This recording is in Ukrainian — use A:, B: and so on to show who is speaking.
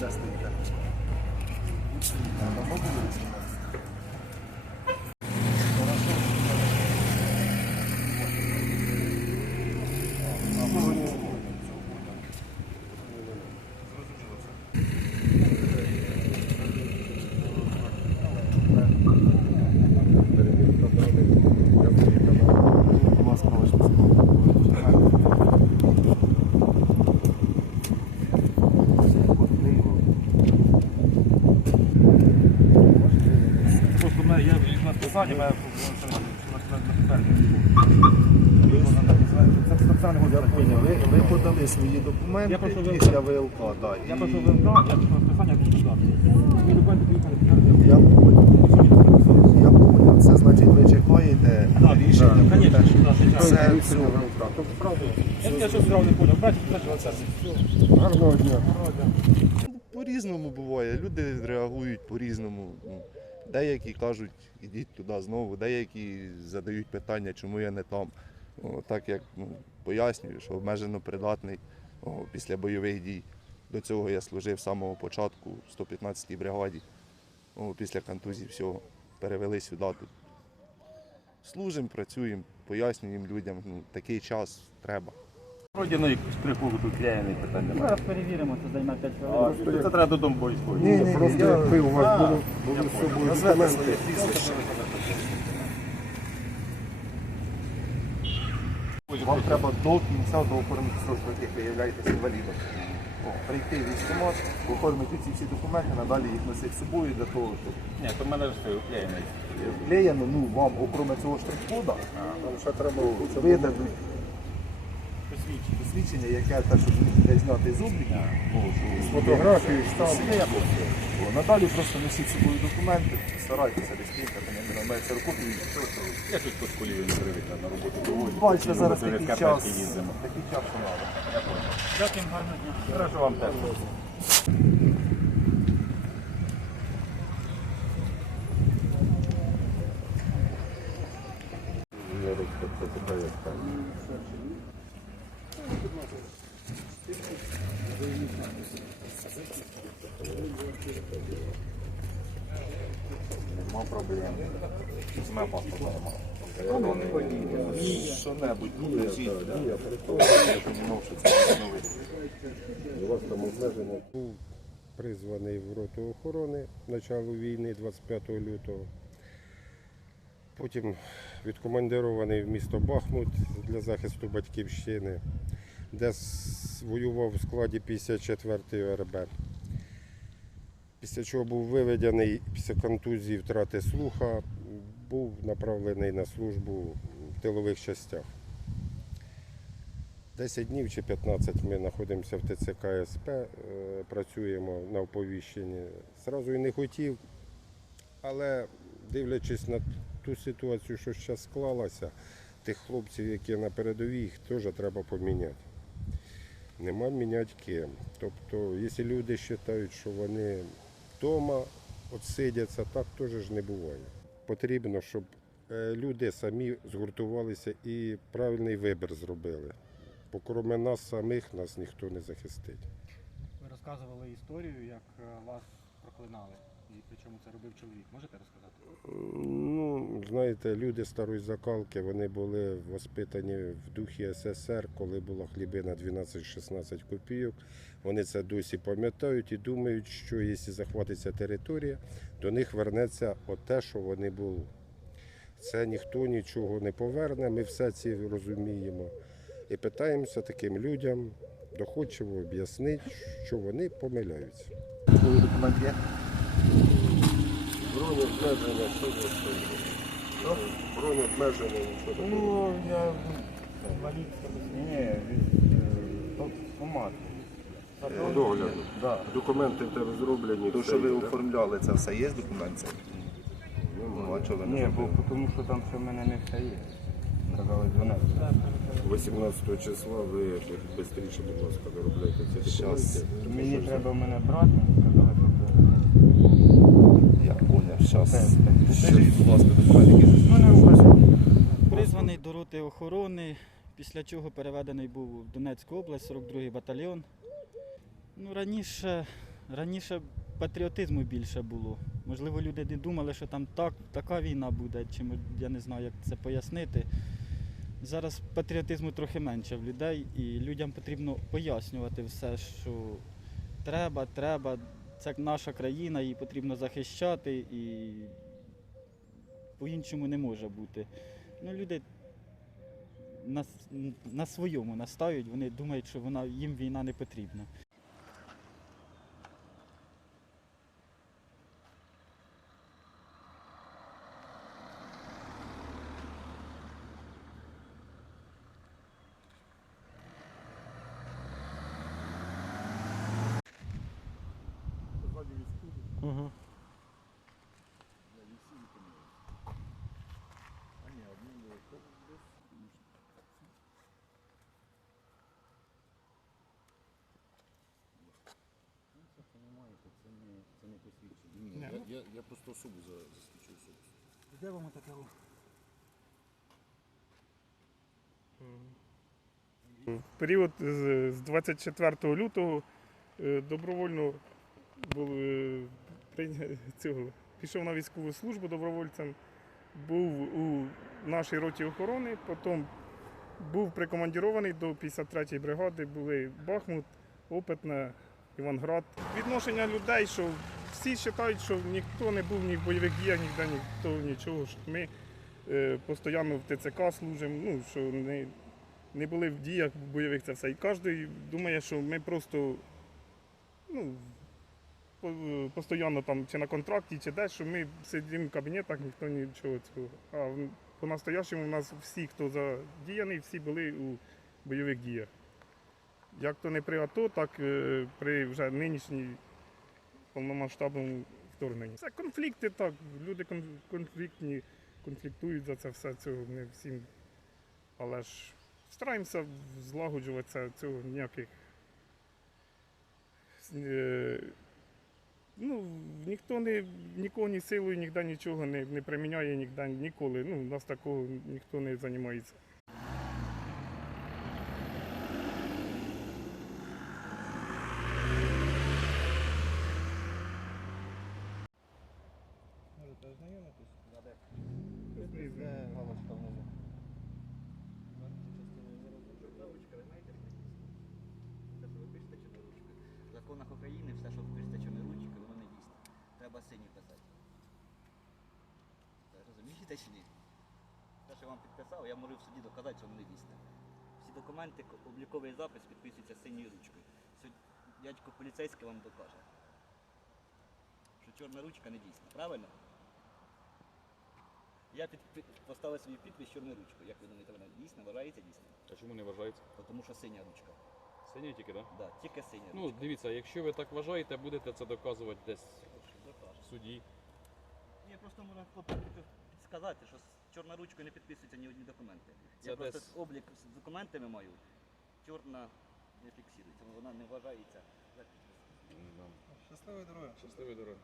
A: де стоїте? Будь ласка, ваш
B: Просто мене я
A: Я поняв. Ви, ви подали свої документи
B: Я просто ви-
A: після ВЛК, да,
B: Я
A: і
B: пішов в я пішов на списання, я. Мені документи
A: я поняв. Я поняв. Це значить ви чекаєте рішення про те,
B: Звісно,
A: що
B: так,
A: все.
C: ВЛК.
B: Я я щось зразу не поняв, бачите, бачите, оце.
C: гарного дня.
A: По-різному буває. Люди реагують по-різному. Ну, Деякі кажуть, ідіть туди знову, деякі задають питання, чому я не там. О, так як ну, пояснюю, що обмежено придатний о, після бойових дій. До цього я служив з самого початку в 115-й бригаді. О, після контузії всього перевели сюди. Тут. Служимо, працюємо, пояснюємо людям, ну, такий час треба.
B: Вроді на якусь приколу тут клеєний питання.
D: Зараз перевіримо, це займе 5 хвилин.
B: Це треба додому поїхати.
A: Ні, ні,
C: Просто
A: я-
C: якби у вас було, були з собою документи.
A: Вам треба до кінця дооформити срочно, як ви являєтесь інвалідом. О, Прийти в військкомат, оформити ці всі документи, надалі їх носити з собою для того, щоб
B: Ні, то в мене ж все клеєний.
A: вклеєно, ну вам, окрім цього штрих-кода,
C: Там ще треба куча
A: видадуть посвідчення, яке те, що буде зняти з обліку, о,
C: фотографії, штамп.
A: Надалі просто несіть з собою документи, старайтеся десь кілька, не наймається рукопію, все, що
B: Я тут по не привикла на роботу.
A: Бачите, зараз такий час, такий час, що треба.
D: Дякуємо, гарного дня.
B: Хорошо вам теж.
A: Нема проблем.
B: З паспорта немає.
A: Що-небудь буде жити.
C: У вас там обмеження. Був призваний в роту охорони началу війни 25 лютого. Потім відкомандирований в місто Бахмут для захисту батьківщини, де воював у складі 54-ї РБ. Після чого був виведений після контузії втрати слуха, був направлений на службу в тилових частях. 10 днів чи 15 ми знаходимося в ТЦК СП, е, працюємо на оповіщенні. Зразу і не хотів, але дивлячись на ту ситуацію, що зараз склалася, тих хлопців, які на передовій, їх теж треба поміняти. Нема міняти ким. Тобто, якщо люди вважають, що вони вдома от сидяться, так теж ж не буває. Потрібно, щоб е, люди самі згуртувалися і правильний вибір зробили. Бо крім нас самих нас ніхто не захистить.
D: Ви розказували історію, як е, вас проклинали. І причому це робив чоловік. Можете розказати?
C: Ну, знаєте, люди старої закалки, вони були воспитані в духі СССР, коли була хлібина 12-16 копійок. Вони це досі пам'ятають і думають, що якщо захватиться територія, до них вернеться те, що вони були. Це ніхто нічого не поверне, ми все це розуміємо. І питаємося таким людям доходчиво об'яснити, що вони помиляються.
A: Коли документ є?
C: Броні обмеження, що ви стоїте? Броні обмеження, нічого.
B: Ну, я інвалід. Ні, помад.
C: Догляду.
B: Да.
C: Документи в тебе зроблені.
A: То,
C: все
A: що ви оформляли, це все є документ? цей? Ну, а чого ви не
B: Ні, бо
A: зробили?
B: тому що там ще в мене не все є. Казали 12.
C: 18 числа ви швидше, будь ласка, доробляйте ці
A: Щас.
C: документи.
B: Мені треба в мене брат, мені сказали, що
A: Я Скажіть, будь ласка, документ, який
B: це. мене.
D: Призваний до роти охорони, після чого переведений був в Донецьку область, 42-й батальйон. Ну, раніше
E: Раніше патріотизму більше було. Можливо, люди не думали, що там так, така війна буде, чи я не знаю, як це пояснити. Зараз патріотизму трохи менше в людей, і людям потрібно пояснювати все, що треба, треба. Це наша країна, її потрібно захищати, і по-іншому не може бути. Ну, люди на, на своєму настають, вони думають, що вона, їм війна не потрібна.
B: Угу.
F: Ні, я, я, я просто особу за- особу.
D: Де вам таке?
G: В період з з 24 лютого е, добровольно був, е, цього, пішов на військову службу добровольцем, був у нашій роті охорони, потім був прикомандірований до 53-ї бригади, були Бахмут, Опитне, Іванград. Відношення людей, що всі вважають, що ніхто не був ні в бойових діях, ніде ніхто нічого. що Ми е, постійно в ТЦК служимо, ну, що не, не були в діях бойових це все. І кожен думає, що ми просто ну, постійно там чи на контракті, чи десь, що ми сидимо в кабінетах, ніхто нічого цього. А в- по-настоящему у нас всі, хто задіяний, всі були у бойових діях. Як то не при АТО, так е, при вже нинішній повномасштабному вторгненні. Це конфлікти, так. Люди конфліктні, конфліктують за це все, цього не всім. Але ж стараємося злагоджуватися, цього ніяких. Ніхто не, нікого ні силою, ніде нічого не, не приміняє, ніде ніколи. Ну, у нас такого ніхто не займається.
D: Можете ознайомитись?
E: Галочка внизу.
H: Законах України все, що ви пишете чорноручкою, воно не дійсне. Треба синій писати. Розумієте чи ні? Те, що я вам підписав, я можу в суді доказати, що воно не дійсне. Всі документи, обліковий запис підписується синьою ручкою. Дядько поліцейський вам докаже, що чорна ручка не дійсна. Правильно? Я під, під- поставив свій підпис чорною ручкою. Як ви думаєте, вона дійсна, вважається дійсною?
F: А чому не вважається?
H: Тому що синя ручка.
F: Синя тільки, так? Да?
H: Да, тільки синя
F: Ну,
H: ручка.
F: дивіться, якщо ви так вважаєте, будете це доказувати десь Суді.
H: Я просто можу хлопцям сказати, що з чорною ручкою не підписуються ні одні документи.
F: Це
H: я просто
F: десь-
H: облік з документами маю, чорна не фіксується, вона не вважається за підпис.
F: Да.
D: Щасливої дороги.
F: Щасливої дороги.